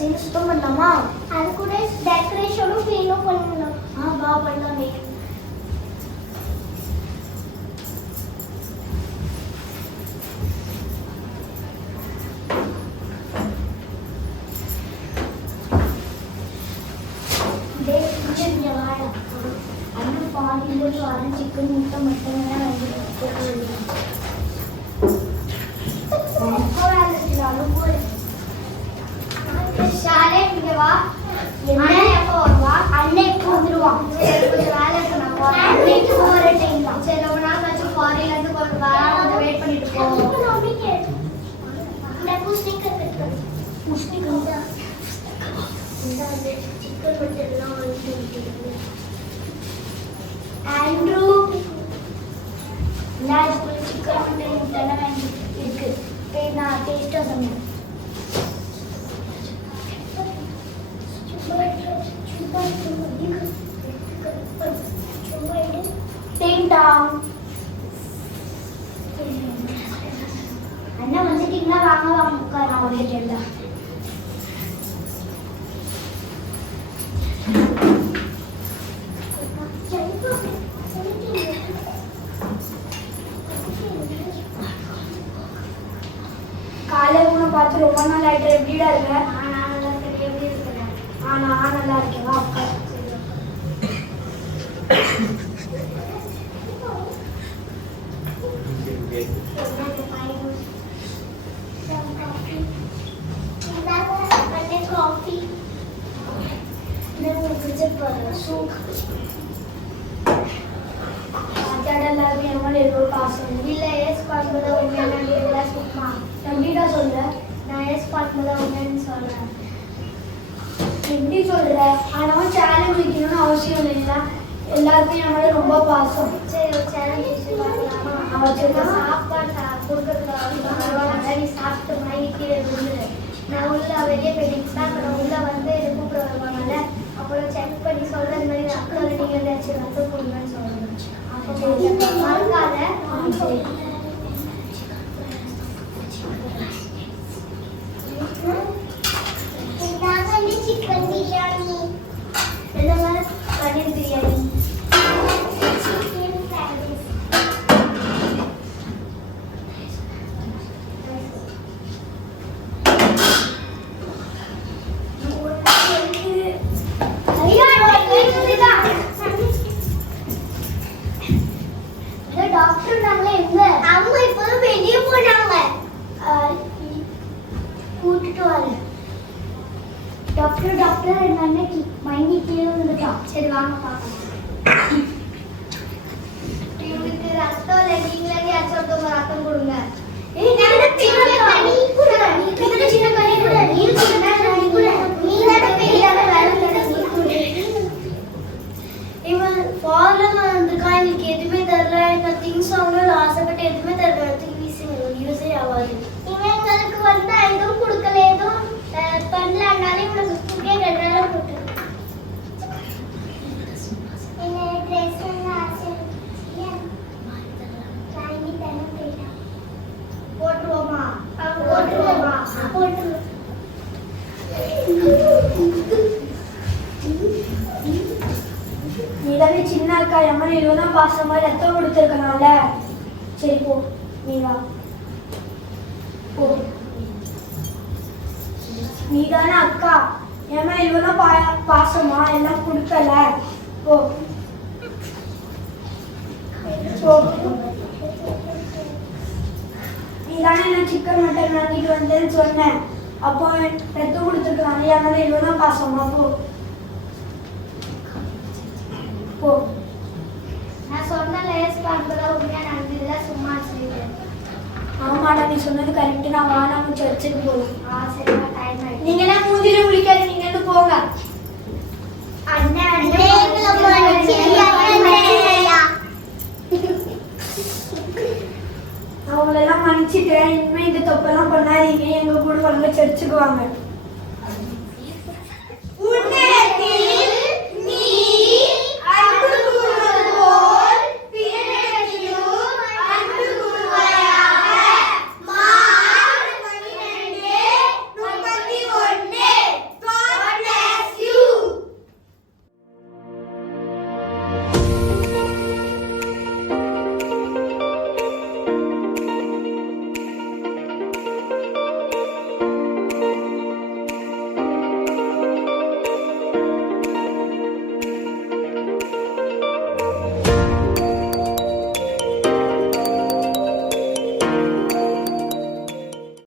சேர்ந்து சுத்தம் பண்ணலாமா? அது கூட டெக்கரேஷனும் க்ளீனும் பண்ணலாம். வா பண்ணலாமே. அண்ணன் பாதியில வர சிக்கன் முட்டை மட்டும் ஆண்ட்ரூ சிக்கன் முட்டை இருக்கு. நான் டேஸ்டா சொன்னேன். அண்ணா வந்துட்டீங்களா? வாங்க வாங்க நான் வந்துட்டேன். காலை உணவு பார்த்து ரொம்ப நாள் ஆயிட்டு. எப்படிடா இருக்க? நான் நல்லா இருக்கேன். எப்படி இருக்கிறேன்? நான் நல்லா இருக்கேன். வா அக்கா. எப்படி சொல்ற? ஆனா சேலஞ்ச் வைக்கணும்னு அவசியம் இல்லை. எல்லாருக்கும் என் மேல ரொம்ப பாசம். சரி சேலஞ்ச் சாப்பாடு கொடுக்கறதுக்காக நீ சாப்பிட்டு கீழே விழுந்துரு. நான் உள்ள வெளியே போயிட்டு அப்புறம் உள்ள வந்து கூப்பிட வருவாங்கல்ல, அப்புறம் செக் பண்ணி சொல்றது மாதிரி அக்கா நீங்க ஏதாச்சும் ரத்தம் கொடுங்கன்னு சொல்லணும். அப்போ மறக்காத. சிக்கன் பிரியாணி பன்னீர் பிரியாணி டாக்டர் நாங்களே எங்க அவங்க இப்போதான் வெளியே போனாங்க. கூட்டிட்டு வரேன். டாக்டர் எங்க அன்னைக்கு மைனி கீழே வந்துட்டான். சரி வாங்க பார்க்கலாம். இவனுக்கு ரத்தம் இல்லை. நீங்களே யாச்சும் ரத்தம் கொடுங்க. இவன் ஃபாரின் வந்திருக்கான். எனக்கு எதுவுமே தரல. எனக்கு திங்ஸ் வாங்கணும்னு ஆசைப்பட்டு எதுவுமே தரல. யூஸே ஆகாது. இவன் எங்களுக்கு வந்து எதுவும் கொடுக்கல, எதுவும் பண்ணலனாலே இவனுக்கு ஸ்கூல்கே 2 நாள் போட்டு போட்டுருவோமா? போட்டுருவோமா? போட்டுருவோம். நீதானே சின்ன அக்கா என் மாதிரி இவ்வளோதான் பாசமா ரத்தம் கொடுத்துருக்கனால. சரி போ, நீ வா போ. நீதானே அக்கா என் மேல இவ்வளோதான் பாசமா எல்லாம் கொடுக்கல. போ போ. நீதானே என்ன சிக்கன் மட்டன் வாங்கிட்டு வந்தேன்னு சொன்னேன். அப்போ ரத்தம் கொடுத்துருக்கலாம். என் மேல இவ்வளோதான் பாசமா. போ போ. நான் சொன்ன லேஸ் பார்க்கல உண்மையா நடந்ததுல சும்மா சொல்லிட்டேன். ஆமாடா நீ சொன்னது கரெக்ட். நான் வானாம சர்ச்சுக்கு போகலாம். சரி டைம் ஆயிடுச்சு. நீங்க எல்லாம் மூஞ்சில குளிக்காத. நீங்க வந்து போங்க. அண்ணா அவங்களெல்லாம் மன்னிச்சுட்டேன். இனிமே இந்த தப்பெல்லாம் பண்ணாதீங்க. எங்க கூட வாங்க, சர்ச்சுக்கு வாங்க.